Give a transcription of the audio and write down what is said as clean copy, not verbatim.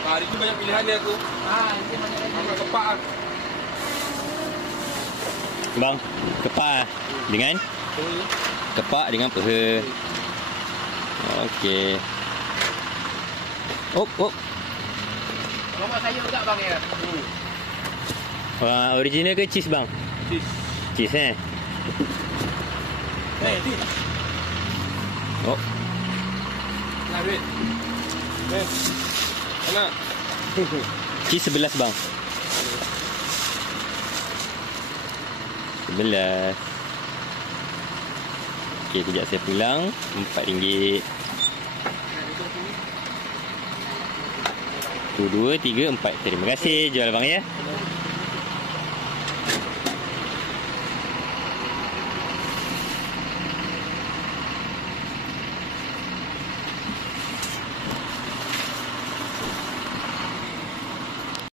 Hari ni banyak pilihan dia aku. Ini banyak lagi. Makan kepak ah. Bang, kepak dengan kepak dengan peha. Okey. Oh. Bawa sayur juga bang ya. Original ke cheese bang? Cheese Ni. Oh. Nak duit. Mana? Cheese 11 bang. 11. Okey, kejap saya pulang. RM4. 1, 2, 3, 4. Terima kasih jual bang ya.